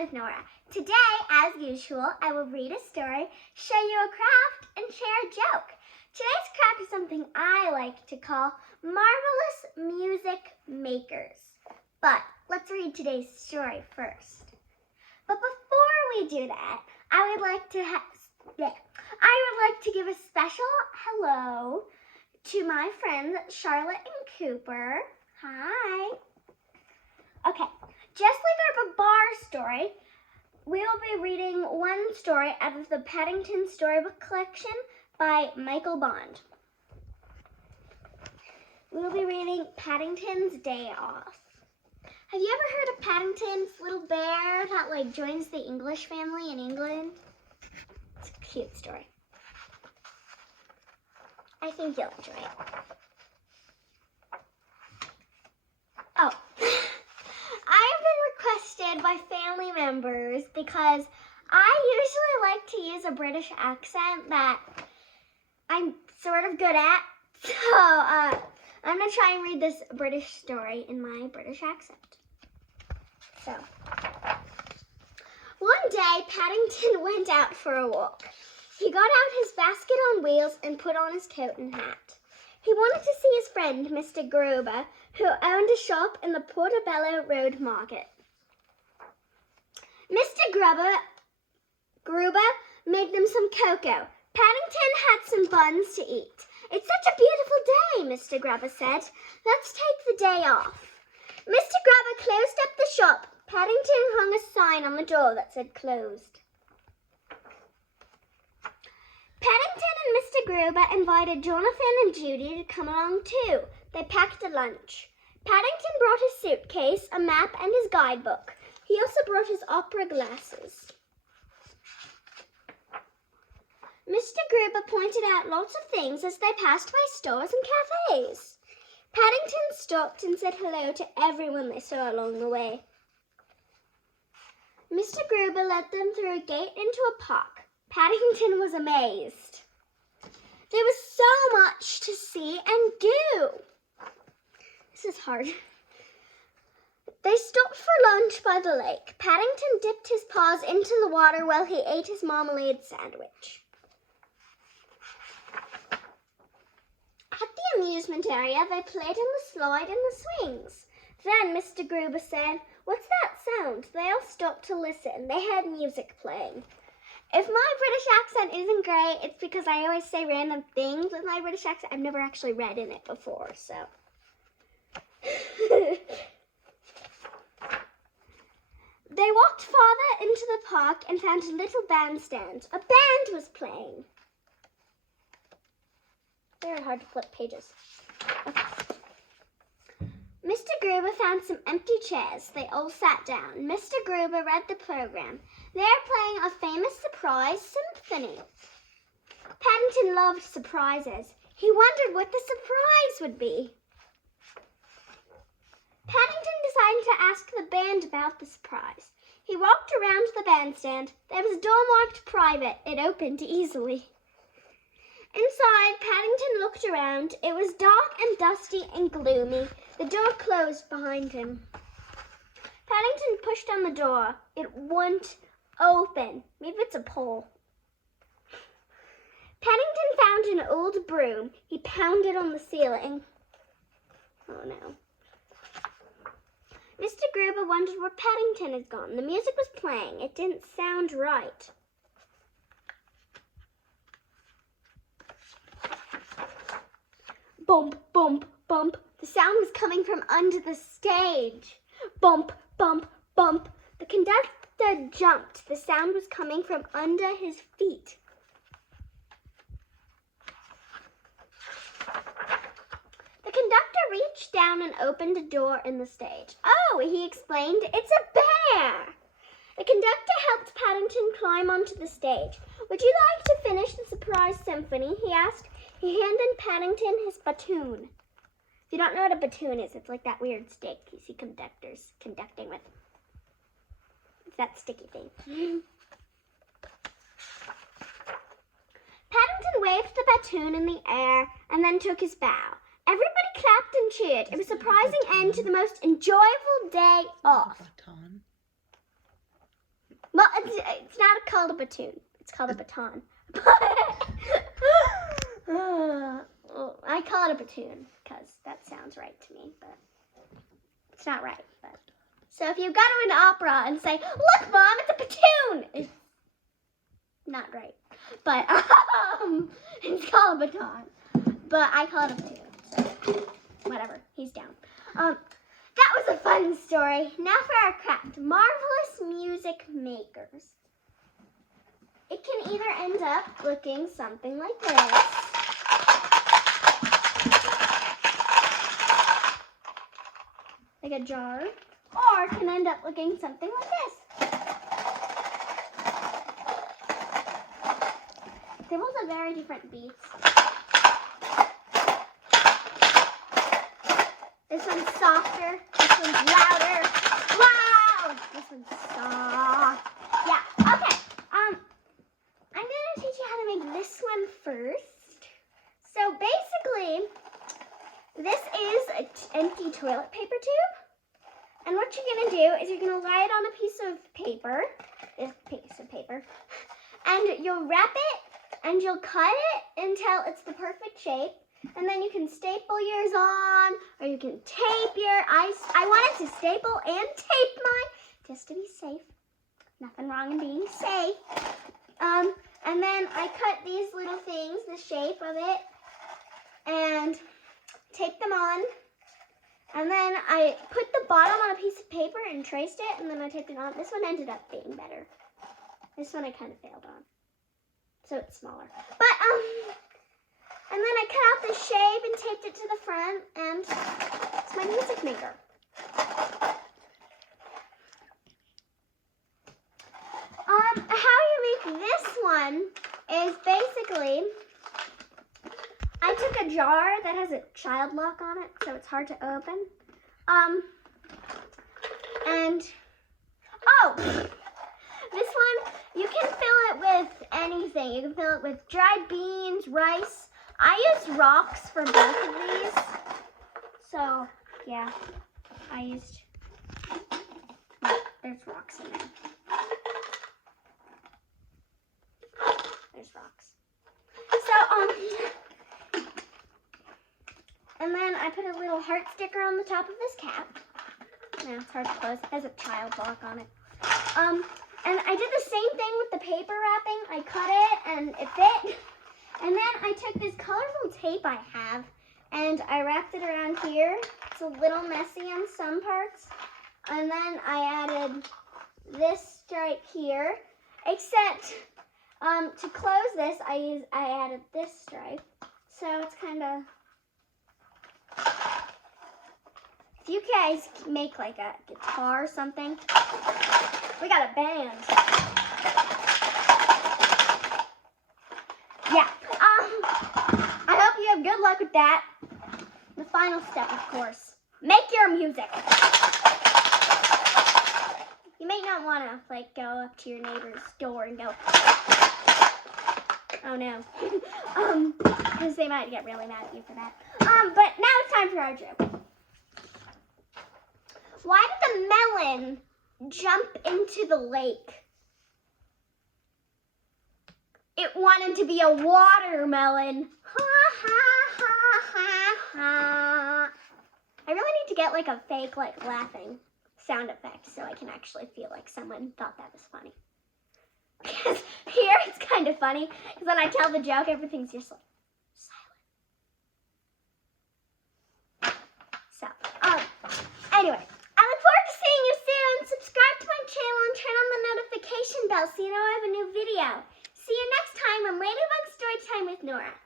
with Norah. Today, as usual, I will read a story, show you a craft, and share a joke. Today's craft is something I like to call marvelous music makers. But let's read today's story first. But before we do that, I would like to give a special hello to my friends Charlotte and Cooper. Hi. Okay, just like our bar story, we will be reading one story out of the Paddington storybook collection by Michael Bond. We will be reading Paddington's Day Off. Have you ever heard of Paddington's little bear that joins the English family in England? It's a cute story. I think you'll enjoy it. Oh, I've been requested by family members because I usually like to use a British accent that I'm sort of good at. So I'm going to try and read this British story in my British accent. So, one day Paddington went out for a walk. He got out his basket on wheels and put on his coat and hat. He wanted to see his friend, Mr. Gruber, who owned a shop in the Portobello Road Market. Mr. Gruber made them some cocoa. Paddington had some buns to eat. "It's such a beautiful day," Mr. Gruber said. "Let's take the day off." Mr. Gruber closed up the shop. Paddington hung a sign on the door that said closed. Paddington and Mr. Gruber invited Jonathan and Judy to come along too. They packed a lunch. Paddington brought his suitcase, a map, and his guidebook. He also brought his opera glasses. Mr. Gruber pointed out lots of things as they passed by stores and cafes. Paddington stopped and said hello to everyone they saw along the way. Mr. Gruber led them through a gate into a park. Paddington was amazed. There was so much to see and do. This is hard. They stopped for lunch by the lake. Paddington dipped his paws into the water while he ate his marmalade sandwich. At the amusement area, they played on the slide and the swings. Then Mr. Gruber said, "What's that sound?" They all stopped to listen. They heard music playing. If my British accent isn't great, it's because I always say random things with my British accent. I've never actually read in it before, so. They walked farther into the park and found a little bandstand. A band was playing. Very hard to flip pages. Okay. Mr. Gruber found some empty chairs. They all sat down. Mr. Gruber read the program. They are playing a famous surprise symphony. Paddington loved surprises. He wondered what the surprise would be. Paddington decided to ask the band about the surprise. He walked around the bandstand. There was a door marked private. It opened easily. Inside, Paddington looked around. It was dark and dusty and gloomy. The door closed behind him. Paddington pushed on the door. It wouldn't open. Maybe it's a pole. Paddington found an old broom. He pounded on the ceiling. Oh no. Mr. Gruber wondered where Paddington had gone. The music was playing. It didn't sound right. Bump, bump, bump. The sound was coming from under the stage. Bump, bump, bump. The conductor jumped. The sound was coming from under his feet. The conductor reached down and opened a door in the stage. "Oh," he explained, "it's a bear." The conductor helped Paddington climb onto the stage. "Would you like to finish the surprise symphony?" he asked. He handed Paddington his batoon. If you don't know what a batoon is, it's like that weird stick you see conductors conducting with. It's that sticky thing. Paddington waved the batoon in the air and then took his bow. Everybody clapped and cheered. It was a surprising end to the most enjoyable day off. Baton. Well, it's not called a batoon. It's called a baton. I call it a batoon because that sounds right to me, but it's not right. But so if you go to an opera and say, "Look, Mom, it's a batoon," it's not right. But it's called a baton. But I call it a batoon. So whatever. He's down. That was a fun story. Now for our craft. Marvelous music makers. It can either end up looking something like this. Like a jar. Or it can end up looking something like this. They both have very different beats. This one's softer. This one's louder. Wow! This one's soft. Yeah, okay. I'm gonna teach you how to make this one first. So basically, this is an empty toilet paper tube. And what you're gonna do is you're gonna lie it on a piece of paper, and you'll wrap it and you'll cut it until it's the perfect shape. And then you can staple yours on, or you can tape your I wanted to staple and tape mine just to be safe. Nothing wrong in being safe. And then I cut these little things, the shape of it, and tape them on. And then I put the bottom on a piece of paper and traced it, and then I taped it on. This one ended up being better. This one I kind of failed on, so it's smaller. But and then I cut out the shape and taped it to the front, and it's my music maker. How you make this one is basically, I took a jar that has a child lock on it, so it's hard to open. This one, you can fill it with anything. You can fill it with dried beans, rice. I used rocks for both of these. So, yeah, there's rocks in there. There's rocks. So, and then I put a little heart sticker on the top of this cap. Now it's hard to close. It has a child lock on it. And I did the same thing with the paper wrapping. I cut it and it fit. And then I took this colorful tape I have and I wrapped it around here. It's a little messy on some parts. And then I added this stripe here. Except to close this, I added this stripe. So it's kind of... If you guys make like a guitar or something, we got a band. Yeah. I hope you have good luck with that. The final step, of course, make your music. You may not want to like go up to your neighbor's door and go, oh no, because they might get really mad at you for that. But now it's time for our joke. Why did the melon jump into the lake? It wanted to be a watermelon. Ha ha ha ha ha. I really need to get like a fake like laughing sound effect so I can actually feel like someone thought that was funny. Because here it's kind of funny because when I tell the joke, everything's just like silent. So, anyway. I look forward to seeing you soon. Subscribe to my channel and turn on the notification bell so you know I have a new video. See you next time on Ladybug Storytime with Norah.